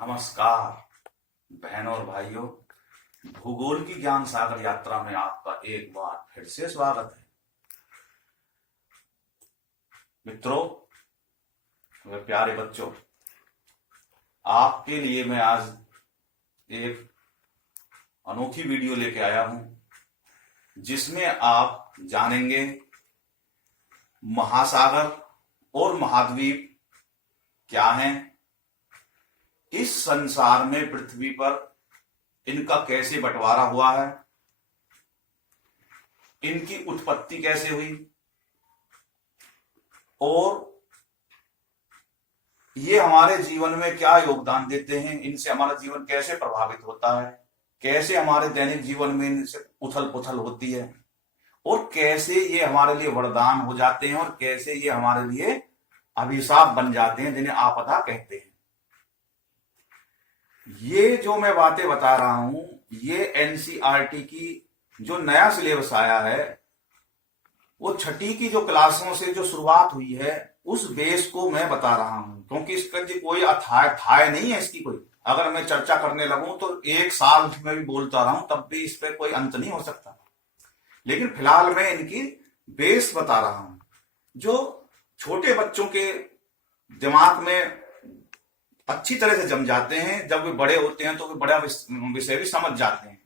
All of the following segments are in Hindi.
नमस्कार बहनों और भाइयों। भूगोल की ज्ञान सागर यात्रा में आपका एक बार फिर से स्वागत है। मित्रों व प्यारे बच्चों, आपके लिए मैं आज एक अनोखी वीडियो लेके आया हूं जिसमें आप जानेंगे महासागर और महाद्वीप क्या हैं, इस संसार में पृथ्वी पर इनका कैसे बंटवारा हुआ है, इनकी उत्पत्ति कैसे हुई और ये हमारे जीवन में क्या योगदान देते हैं, इनसे हमारा जीवन कैसे प्रभावित होता है, कैसे हमारे दैनिक जीवन में इनसे उथल पुथल होती है और कैसे ये हमारे लिए वरदान हो जाते हैं और कैसे ये हमारे लिए अभिशाप बन जाते हैं जिन्हें आपदा कहते हैं। ये जो मैं बातें बता रहा हूं ये एनसीईआरटी की जो नया सिलेबस आया है वो छठी की जो क्लासों से जो शुरुआत हुई है उस बेस को मैं बता रहा हूं, क्योंकि इसका कोई अथाय नहीं है। इसकी कोई अगर मैं चर्चा करने लगूं तो एक साल में भी बोलता रहूं तब भी इस पर कोई अंत नहीं हो सकता। लेकिन फिलहाल मैं इनकी बेस बता रहा हूं जो छोटे बच्चों के दिमाग में अच्छी तरह से जम जाते हैं। जब वे बड़े होते हैं तो वे बड़ा विषय भी समझ जाते हैं।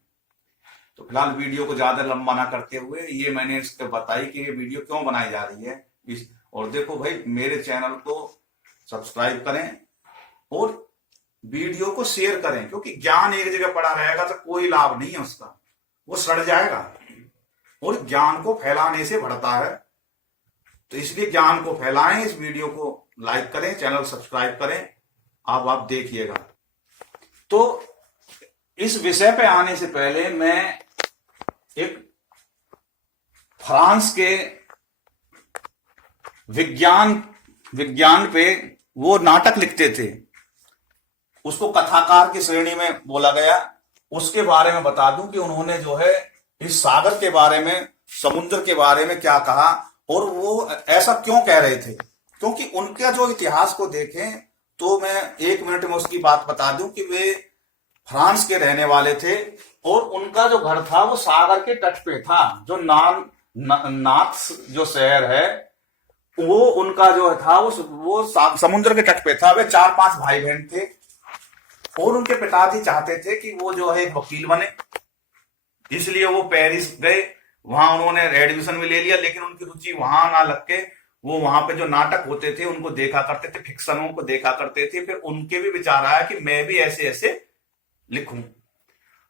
तो फिलहाल वीडियो को ज्यादा लंबा ना करते हुए ये मैंने इसको बताई कि ये वीडियो क्यों बनाई जा रही है। और देखो भाई, मेरे चैनल को सब्सक्राइब करें और वीडियो को शेयर करें, क्योंकि ज्ञान एक जगह पड़ा रहेगा तो कोई लाभ नहीं है उसका, वो सड़ जाएगा और ज्ञान को फैलाने से बढ़ता है। तो इसलिए ज्ञान को फैलाएं, इस वीडियो को लाइक करें, चैनल सब्सक्राइब करें। आप देखिएगा। तो इस विषय पे आने से पहले मैं एक फ्रांस के विज्ञान पे वो नाटक लिखते थे, उसको कथाकार की श्रेणी में बोला गया। उसके बारे में बता दूं कि उन्होंने जो है इस सागर के बारे में, समुद्र के बारे में क्या कहा और वो ऐसा क्यों कह रहे थे। क्योंकि उनका जो इतिहास को देखें तो मैं 1 मिनट में उसकी बात बता दूं कि वे फ्रांस के रहने वाले थे और उनका जो घर था वो सागर के तट पे था। जो नाथ जो शहर है वो उनका जो था वो समुद्र के तट पे था। वे 4-5 भाई बहन थे और उनके पिताजी चाहते थे कि वो जो है एक वकील बने, इसलिए वो पेरिस गए। वहां उन्होंने एडमिशन भी ले लिया, लेकिन उनकी रुचि वहां ना लग के वो वहां पे जो नाटक होते थे उनको देखा करते थे, फिक्शनों को देखा करते थे। फिर उनके भी विचार आया कि मैं भी ऐसे ऐसे लिखूं।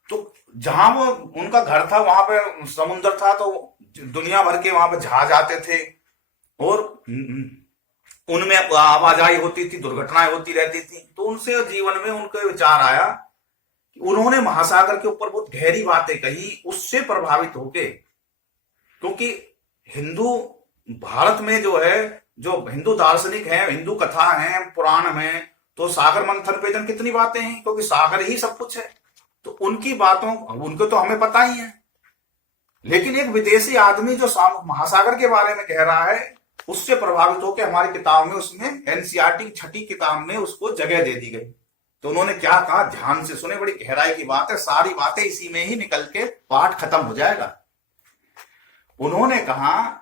तो जहां वो उनका घर था वहां पे समुद्र था, तो दुनिया भर के वहां पे जहाज आते थे और उनमें आवाजाही होती थी, दुर्घटनाएं होती रहती थी। तो उनसे जीवन में उनका विचार आया, उन्होंने महासागर के ऊपर बहुत गहरी बातें कही, उससे प्रभावित होके। क्योंकि हिंदू भारत में जो है, जो हिंदू दार्शनिक हैं, हिंदू कथा है, पुराण में, तो सागर मंथन पे जन कितनी बातें हैं, क्योंकि सागर ही सब कुछ है। तो उनकी बातों उनको तो हमें पता ही है, लेकिन एक विदेशी आदमी जो महासागर के बारे में कह रहा है उससे प्रभावित होकर हमारी किताब में, उसमें एनसीईआरटी की छठी किताब में उसको जगह दे दी गई। तो उन्होंने क्या कहा, ध्यान से सुने, बड़ी गहराई की बात है, सारी बातें इसी में ही निकल के पाठ खत्म हो जाएगा। उन्होंने कहा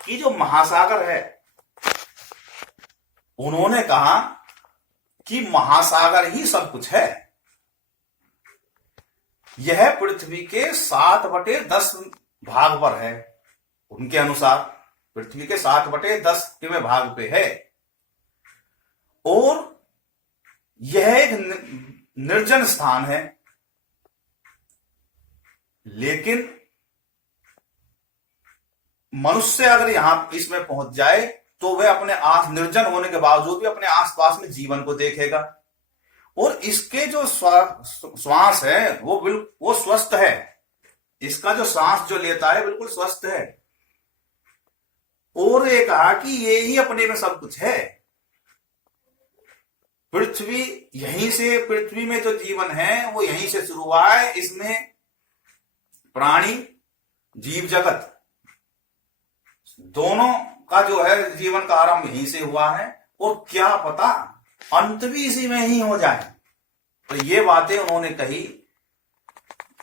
कि जो महासागर है, उन्होंने कहा कि महासागर ही सब कुछ है। यह पृथ्वी के 7/10 भाग पर है। उनके अनुसार पृथ्वी के 7/10वें भाग पे है और यह एक निर्जन स्थान है। लेकिन मनुष्य अगर यहां इसमें पहुंच जाए तो वह अपने निर्जन होने के बावजूद भी अपने आसपास में जीवन को देखेगा और इसके जो श्वास है वो स्वस्थ है। इसका जो सांस जो लेता है बिल्कुल स्वस्थ है। और ये कहा कि ये ही अपने में सब कुछ है। पृथ्वी यहीं से, पृथ्वी में जो जीवन है वो यहीं से शुरू हुआ है। इसमें प्राणी, जीव जगत दोनों का जो है जीवन का आरंभ यहीं से हुआ है। और क्या पता अंत भी इसी में ही हो जाए। तो ये बातें उन्होंने कही।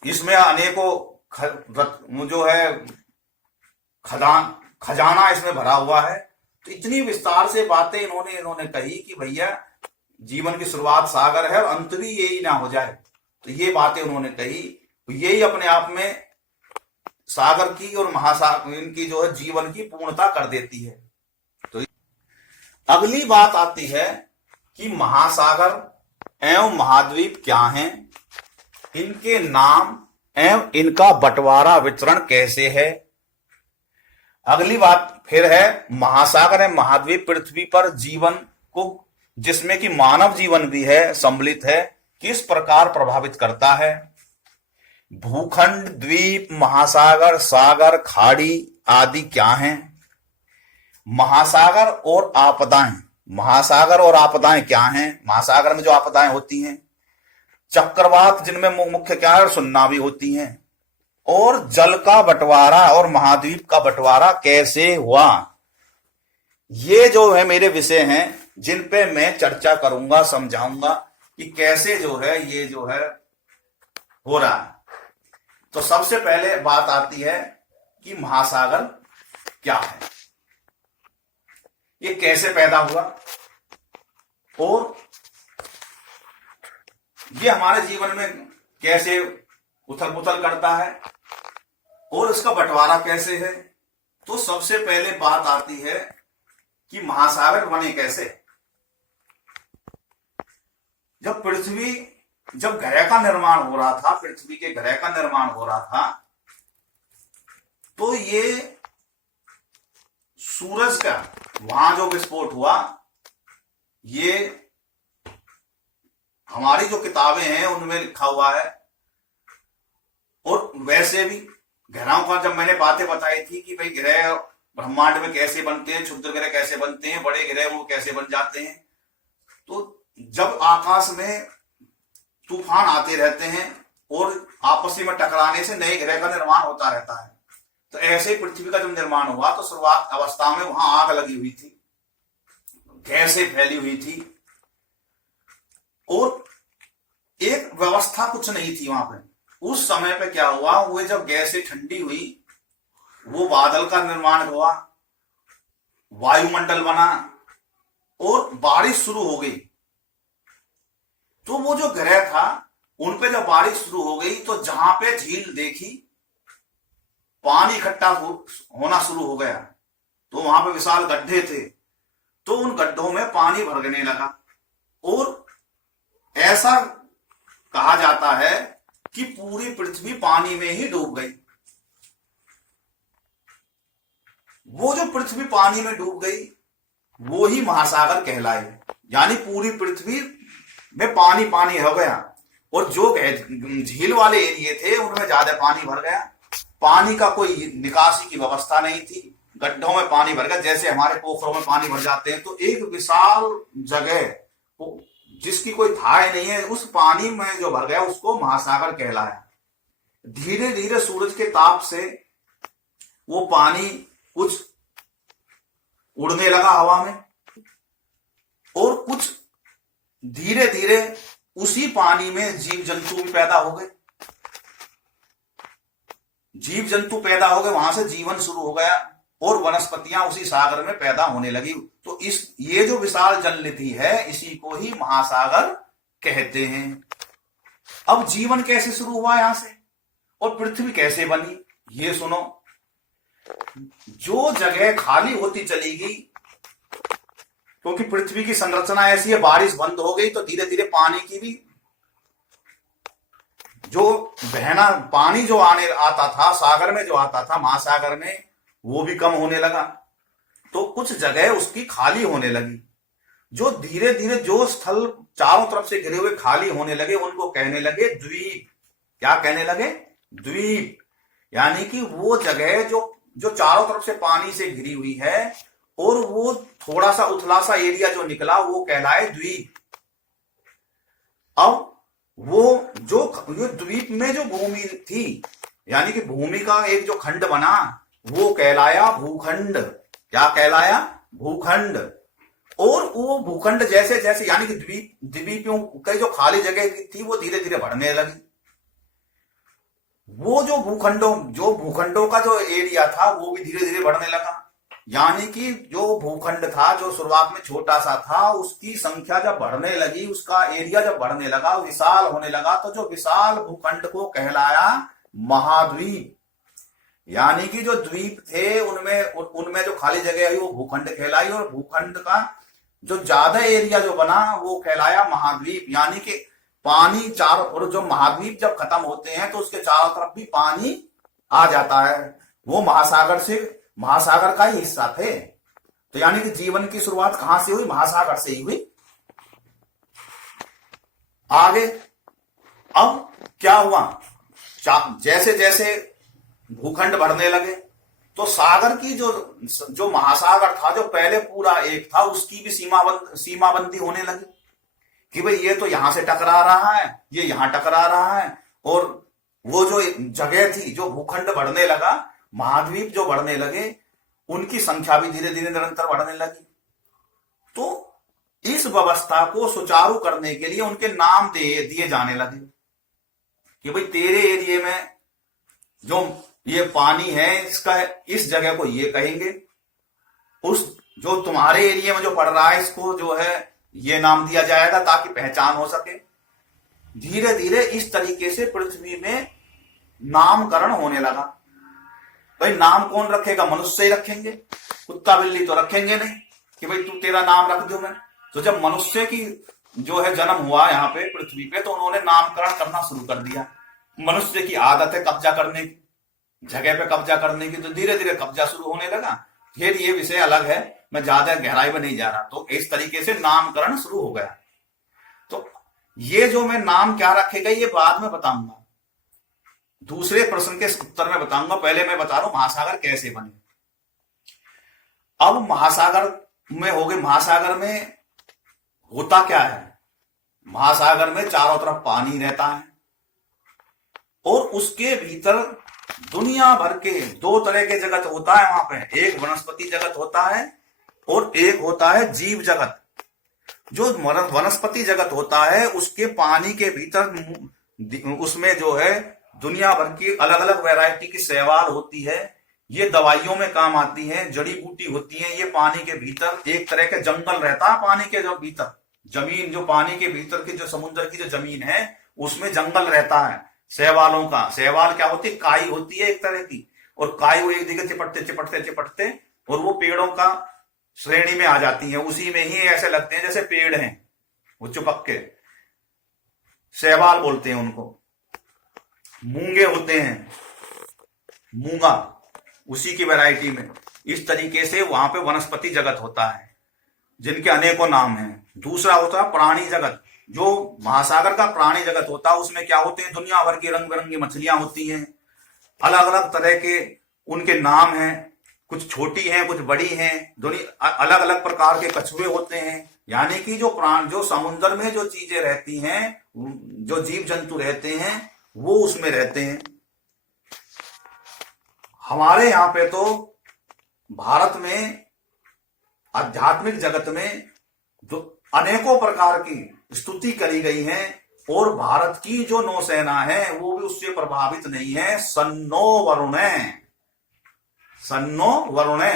इसमें अनेकों जो है खजाना इसमें भरा हुआ है। तो इतनी विस्तार से बातें इन्होंने कही कि भैया जीवन की शुरुआत सागर है और अंत भी यही ना हो जाए। तो ये बातें उन्होंने कही, तो यही अपने आप में सागर की और महासागर इनकी जो है जीवन की पूर्णता कर देती है। तो अगली बात आती है कि महासागर एवं महाद्वीप क्या हैं, इनके नाम एवं इनका बंटवारा वितरण कैसे है। अगली बात फिर है महासागर एवं महाद्वीप पृथ्वी पर जीवन को, जिसमें कि मानव जीवन भी है, सम्मिलित है, किस प्रकार प्रभावित करता है। भूखंड, द्वीप, महासागर, सागर, खाड़ी आदि क्या हैं। महासागर और आपदाएं, महासागर और आपदाएं क्या हैं। महासागर में जो आपदाएं होती हैं, चक्रवात जिनमें मुख्य क्या है, सुनामी होती हैं, और जल का बंटवारा और महाद्वीप का बंटवारा कैसे हुआ। ये जो है मेरे विषय हैं जिन पे मैं चर्चा करूंगा, समझाऊंगा कि कैसे जो है ये जो है हो रहा है। तो सबसे पहले बात आती है कि महासागर क्या है, ये कैसे पैदा हुआ और ये हमारे जीवन में कैसे उथल पुथल करता है और इसका बंटवारा कैसे है। तो सबसे पहले बात आती है कि महासागर बने कैसे। जब ग्रह का निर्माण हो रहा था, पृथ्वी के ग्रह का निर्माण हो रहा था, तो ये सूरज का वहां जो विस्फोट हुआ, ये हमारी जो किताबें हैं उनमें लिखा हुआ है। और वैसे भी ग्रहों का जब मैंने बातें बताई थी कि भाई ग्रह ब्रह्मांड में कैसे बनते हैं, क्षुद्र ग्रह कैसे बनते हैं, बड़े ग्रह वो कैसे बन जाते हैं, तो जब आकाश में तूफान आते रहते हैं और आपस में टकराने से नए ग्रह का निर्माण होता रहता है। तो ऐसे पृथ्वी का जब निर्माण हुआ तो शुरुआत अवस्था में वहां आग लगी हुई थी, गैसें फैली हुई थी और एक व्यवस्था कुछ नहीं थी वहां पे। उस समय पे क्या हुआ, वो जब गैसें ठंडी हुई, वो बादल का निर्माण हुआ, वायुमंडल बना और बारिश शुरू हो गई। तो वो जो ग्रह था उन पे जब बारिश शुरू हो गई तो जहां पे झील देखी, पानी इकट्ठा होना शुरू हो गया। तो वहां पे विशाल गड्ढे थे, तो उन गड्ढों में पानी भरने लगा और ऐसा कहा जाता है कि पूरी पृथ्वी पानी में ही डूब गई। वो जो पृथ्वी पानी में डूब गई वो ही महासागर कहलाए, यानी पूरी पृथ्वी में पानी पानी हो गया। और जो झील वाले एरिया थे उनमें ज्यादा पानी भर गया, पानी का कोई निकासी की व्यवस्था नहीं थी, गड्ढों में पानी भर गया, जैसे हमारे पोखरों में पानी भर जाते हैं। तो एक विशाल जगह जिसकी कोई थाह नहीं है, उस पानी में जो भर गया उसको महासागर कहलाया। धीरे धीरे सूरज के ताप से वो पानी कुछ उड़ने लगा हवा में और कुछ धीरे धीरे उसी पानी में जीव जंतु भी पैदा हो गए। जीव जंतु पैदा हो गए, वहां से जीवन शुरू हो गया और वनस्पतियां उसी सागर में पैदा होने लगी। तो ये जो विशाल जल निधि है इसी को ही महासागर कहते हैं। अब जीवन कैसे शुरू हुआ यहां से और पृथ्वी कैसे बनी, ये सुनो। जो जगह खाली होती चली गई, क्योंकि पृथ्वी की संरचना ऐसी है, बारिश बंद हो गई तो धीरे धीरे पानी की भी जो बहना, पानी जो आता था सागर में, जो आता था महासागर में, वो भी कम होने लगा। तो कुछ जगह उसकी खाली होने लगी। जो धीरे धीरे जो स्थल चारों तरफ से घिरे हुए खाली होने लगे उनको कहने लगे द्वीप। क्या कहने लगे? द्वीप। यानी कि वो जगह जो चारों तरफ से पानी से घिरी हुई है और वो थोड़ा सा उथला सा एरिया जो निकला वो कहलाए द्वीप। अब वो जो द्वीप में जो भूमि थी, यानी कि भूमि का एक जो खंड बना वो कहलाया भूखंड। क्या कहलाया? भूखंड। और वो भूखंड जैसे जैसे यानी कि द्वीपों कई जो खाली जगह थी वो धीरे धीरे बढ़ने लगी। वो जो भूखंडों का जो एरिया था वो भी धीरे धीरे बढ़ने लगा। यानी कि जो भूखंड था जो शुरुआत में छोटा सा था उसकी संख्या जब बढ़ने लगी, उसका एरिया जब बढ़ने लगा, विशाल होने लगा, तो जो विशाल भूखंड को कहलाया महाद्वीप। यानी कि जो द्वीप थे उनमें जो खाली जगह आई वो भूखंड कहलाई, और भूखंड का जो ज्यादा एरिया जो बना वो कहलाया महाद्वीप। यानी कि पानी चारों, और जो महाद्वीप जब खत्म होते हैं तो उसके चारों तरफ भी पानी आ जाता है। वो महासागर का ही हिस्सा थे। तो यानी कि जीवन की शुरुआत कहां से हुई? महासागर से ही हुई। आगे अब क्या हुआ? जैसे जैसे भूखंड बढ़ने लगे तो सागर की जो महासागर था जो पहले पूरा एक था उसकी भी सीमाबंदी होने लगी कि भाई ये तो यहां से टकरा रहा है, ये यहां टकरा रहा है। और वो जो जगह थी, जो भूखंड बढ़ने लगा, महाद्वीप जो बढ़ने लगे, उनकी संख्या भी धीरे धीरे निरंतर बढ़ने लगी। तो इस व्यवस्था को सुचारू करने के लिए उनके नाम दिए जाने लगे कि भाई तेरे एरिया में जो ये पानी है इसका इस जगह को ये कहेंगे, उस जो तुम्हारे एरिया में जो पड़ रहा है इसको जो है ये नाम दिया जाएगा ताकि पहचान हो सके। धीरे धीरे इस तरीके से पृथ्वी में नामकरण होने लगा। भाई नाम कौन रखेगा? मनुष्य ही रखेंगे, कुत्ता बिल्ली तो रखेंगे नहीं कि भाई तू तेरा नाम रख दूं मैं। तो जब मनुष्य की जो है जन्म हुआ यहाँ पे पृथ्वी पे, तो उन्होंने नामकरण करना शुरू कर दिया। मनुष्य की आदत है कब्जा करने की, जगह पे कब्जा करने की, तो धीरे धीरे कब्जा शुरू होने लगा। फिर ये विषय अलग है, मैं ज्यादा गहराई में नहीं जा रहा। तो इस तरीके से नामकरण शुरू हो गया। तो ये जो मैं नाम क्या रखेगा ये बाद में बताऊंगा, दूसरे प्रश्न के उत्तर में बताऊंगा। पहले मैं बता रहा हूं महासागर कैसे बने। अब महासागर में हो गए, महासागर में होता क्या है? महासागर में चारों तरफ पानी रहता है और उसके भीतर दुनिया भर के दो तरह के जगत होता है वहां पे। एक वनस्पति जगत होता है और एक होता है जीव जगत। जो वनस्पति जगत होता है उसके पानी के भीतर उसमें जो है दुनिया भर की अलग अलग वैरायटी की शैवाल होती है। ये दवाइयों में काम आती हैं, जड़ी बूटी होती हैं। ये पानी के भीतर एक तरह के जंगल रहता है। पानी के जो भीतर जमीन, जो पानी के भीतर की जो समुद्र की जो जमीन है उसमें जंगल रहता है शैवालों का। शैवाल क्या होती है? काई होती है एक तरह की, और काई वो एक जगह चिपटते चिपटते चिपटते और वो पेड़ों का श्रेणी में आ जाती है। उसी में ही ऐसे लगते हैं जैसे पेड़ हैं, वो चिपक के। शैवाल बोलते हैं उनको। मूंगे होते हैं, मूंगा, उसी की वैरायटी में। इस तरीके से वहां पे वनस्पति जगत होता है जिनके अनेकों नाम हैं। दूसरा होता है प्राणी जगत। जो महासागर का प्राणी जगत होता है उसमें क्या होते हैं? दुनिया भर की रंग बिरंगी मछलियां होती हैं, अलग अलग तरह के उनके नाम हैं। कुछ छोटी हैं, कुछ बड़ी हैं। अलग अलग प्रकार के कछुए होते हैं। यानी कि जो समुद्र में जो चीजें रहती हैं, जो जीव जंतु रहते हैं, वो उसमें रहते हैं। हमारे यहां पे तो भारत में आध्यात्मिक जगत में जो अनेकों प्रकार की स्तुति करी गई है, और भारत की जो नौसेना है वो भी उससे प्रभावित नहीं है। सन्नो वरुणे, सन्नो वरुणे,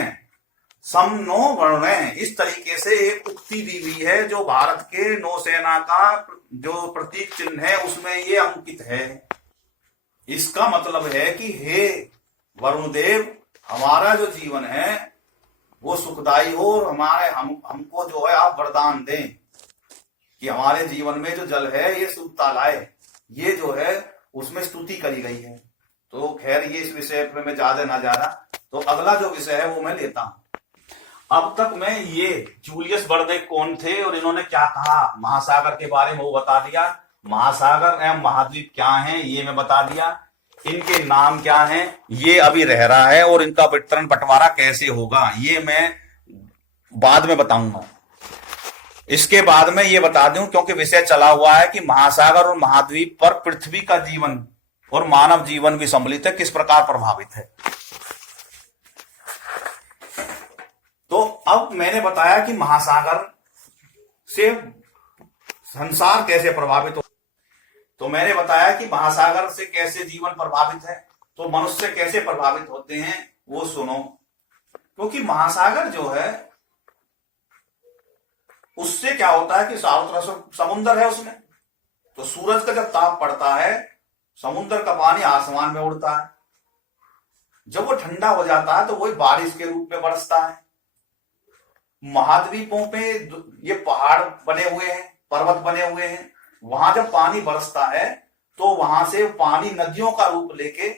समनो वरुणे, इस तरीके से एक उक्ति दी हुई है जो भारत के नौसेना का जो प्रतीक चिन्ह है उसमें ये अंकित है। इसका मतलब है कि हे वरुण देव, हमारा जो जीवन है वो सुखदायी हो, और हमको जो है आप वरदान दें कि हमारे जीवन में जो जल है ये शुद्धता लाए। ये जो है उसमें स्तुति करी गई है। तो खैर ये इस विषय पर मैं ज्यादा ना जा रहा, तो अगला जो विषय है वो मैं लेता हूं। अब तक मैं ये जूलियस बर्दे कौन थे और इन्होंने क्या कहा महासागर के बारे में वो बता दिया। महासागर एवं महाद्वीप क्या हैं ये मैं बता दिया। इनके नाम क्या हैं ये अभी रह रहा है, और इनका वितरण बंटवारा कैसे होगा ये मैं बाद में बताऊंगा। इसके बाद में ये बता दूं, क्योंकि विषय चला हुआ है कि महासागर और महाद्वीप पर पृथ्वी का जीवन और मानव जीवन भी सम्मिलित है, किस प्रकार प्रभावित है। तो अब मैंने बताया कि महासागर से संसार कैसे प्रभावित हो, तो मैंने बताया कि महासागर से कैसे जीवन प्रभावित है, तो मनुष्य कैसे प्रभावित होते हैं वो सुनो। क्योंकि महासागर जो है उससे क्या होता है कि चारों तरफ समुद्र है उसमें, तो सूरज का जब ताप पड़ता है समुद्र का पानी आसमान में उड़ता है, जब वो ठंडा हो जाता है तो वही बारिश के रूप में बरसता है। महाद्वीपों पे ये पहाड़ बने हुए हैं, पर्वत बने हुए हैं, वहां जब पानी बरसता है तो वहां से पानी नदियों का रूप लेके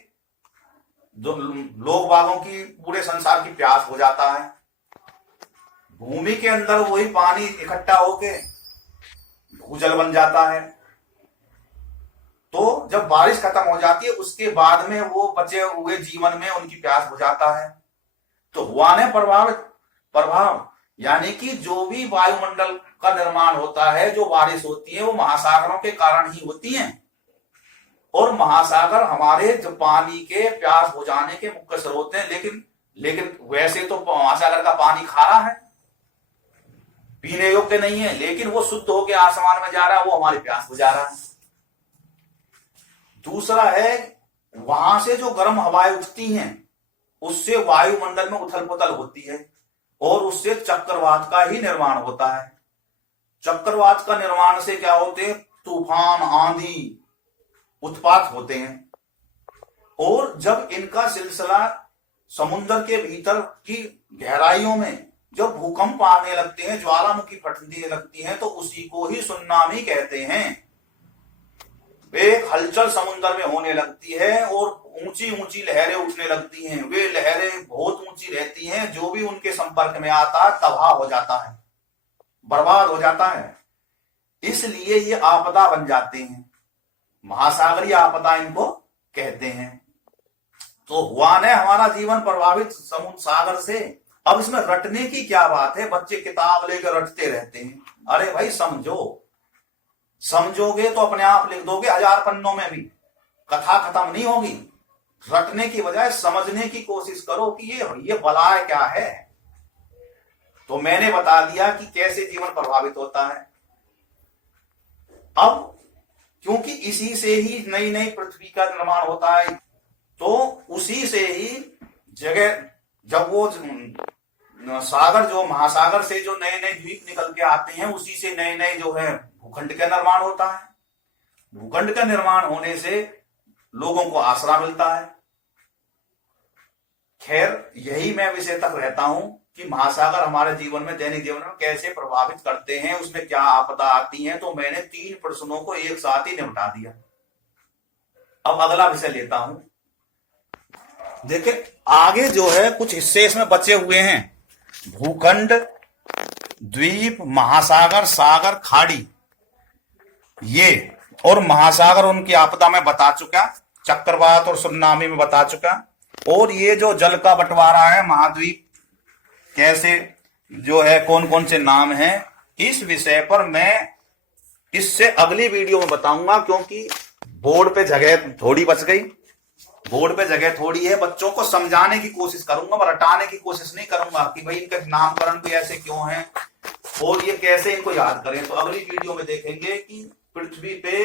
जो लोग बागों की पूरे संसार की प्यास हो जाता है। भूमि के अंदर वही पानी इकट्ठा होके भूजल बन जाता है। तो जब बारिश खत्म हो जाती है उसके बाद में वो बचे हुए जीवन में उनकी प्यास हो जाता है। तो हुआ ने प्रभाव यानी कि जो भी वायुमंडल का निर्माण होता है, जो बारिश होती है वो महासागरों के कारण ही होती है। और महासागर हमारे जो पानी के प्यास बुझाने के मुख्य स्रोत हैं, लेकिन वैसे तो महासागर का पानी खारा है, पीने योग्य नहीं है, लेकिन वो शुद्ध होकर आसमान में जा रहा है, वो हमारी प्यास बुझा रहा है। दूसरा है वहां से जो गर्म हवाएं उठती हैं उससे वायुमंडल में उथल पुथल होती है और उससे चक्रवात का ही निर्माण होता है। चक्रवात का निर्माण से क्या होते हैं, तूफान आंधी उत्पात होते हैं। और जब इनका सिलसिला समुद्र के भीतर की गहराइयों में जब भूकंप आने लगते हैं, ज्वालामुखी फटने लगती हैं, तो उसी को ही सुनामी कहते हैं। एक हलचल समुद्र में होने लगती है और ऊंची ऊंची लहरें उठने लगती हैं। वे लहरें बहुत ऊंची रहती हैं, जो भी उनके संपर्क में आता है तबाह हो जाता है, बर्बाद हो जाता है। इसलिए ये आपदा बन जाते हैं, महासागरीय आपदा इनको कहते हैं। तो हुआ ने हमारा जीवन प्रभावित समुद्र सागर से। अब इसमें रटने की क्या बात है, बच्चे किताब लेकर रटते रहते हैं। अरे भाई समझोगे तो अपने आप लिख दोगे 1000 पन्नों में भी, कथा खत्म नहीं होगी। रटने की बजाय समझने की कोशिश करो कि ये बलाय क्या है। तो मैंने बता दिया कि कैसे जीवन प्रभावित होता है। अब क्योंकि इसी से ही नई नई पृथ्वी का निर्माण होता है, तो उसी से ही जगह जब वो सागर जो महासागर से जो नए नए द्वीप निकल के आते हैं, उसी से नए नए जो है भूखंड का निर्माण होता है। भूखंड का निर्माण होने से लोगों को आसरा मिलता है। खैर यही मैं विषय तक रहता हूं कि महासागर हमारे जीवन में, दैनिक जीवन में कैसे प्रभावित करते हैं, उसमें क्या आपदा आती है। तो मैंने 3 प्रश्नों को एक साथ ही निपटा दिया। अब अगला विषय लेता हूं। देखिए आगे जो है कुछ हिस्से इसमें बचे हुए हैं, भूखंड, द्वीप, महासागर, सागर, खाड़ी, ये और महासागर उनकी आपदा में बता चुका, चक्रवात और सुनामी में बता चुका। और ये जो जल का बंटवारा है, महाद्वीप कैसे जो है, कौन कौन से नाम हैं, इस विषय पर मैं इससे अगली वीडियो में बताऊंगा। क्योंकि बोर्ड पे जगह थोड़ी बच गई, बोर्ड पे जगह थोड़ी है। बच्चों को समझाने की कोशिश करूंगा, रटाने की कोशिश नहीं करूंगा कि भाई इनके नामकरण भी ऐसे क्यों हैं और ये कैसे इनको याद करें। तो अगली वीडियो में देखेंगे कि पृथ्वी पे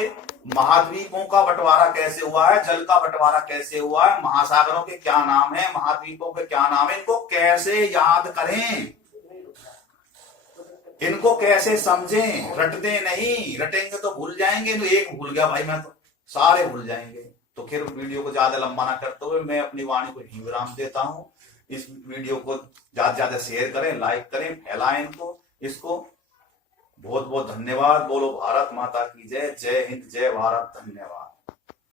महाद्वीपों का बंटवारा कैसे हुआ है, जल का बंटवारा कैसे हुआ है, महासागरों के क्या नाम है, महाद्वीपों के क्या नाम है, इनको कैसे याद करें, इनको कैसे समझें। रटते नहीं, रटेंगे तो भूल जाएंगे। तो एक भूल गया भाई मैं, तो सारे भूल जाएंगे। तो फिर वीडियो को ज्यादा लंबा ना करते हुए मैं अपनी वाणी को यहीं विराम देता हूं। इस वीडियो को ज्यादा से ज्यादा शेयर करें, लाइक करें, फैलाएं इसको। बहुत बहुत धन्यवाद। बोलो भारत माता की जय। जय हिंद, जय भारत, धन्यवाद।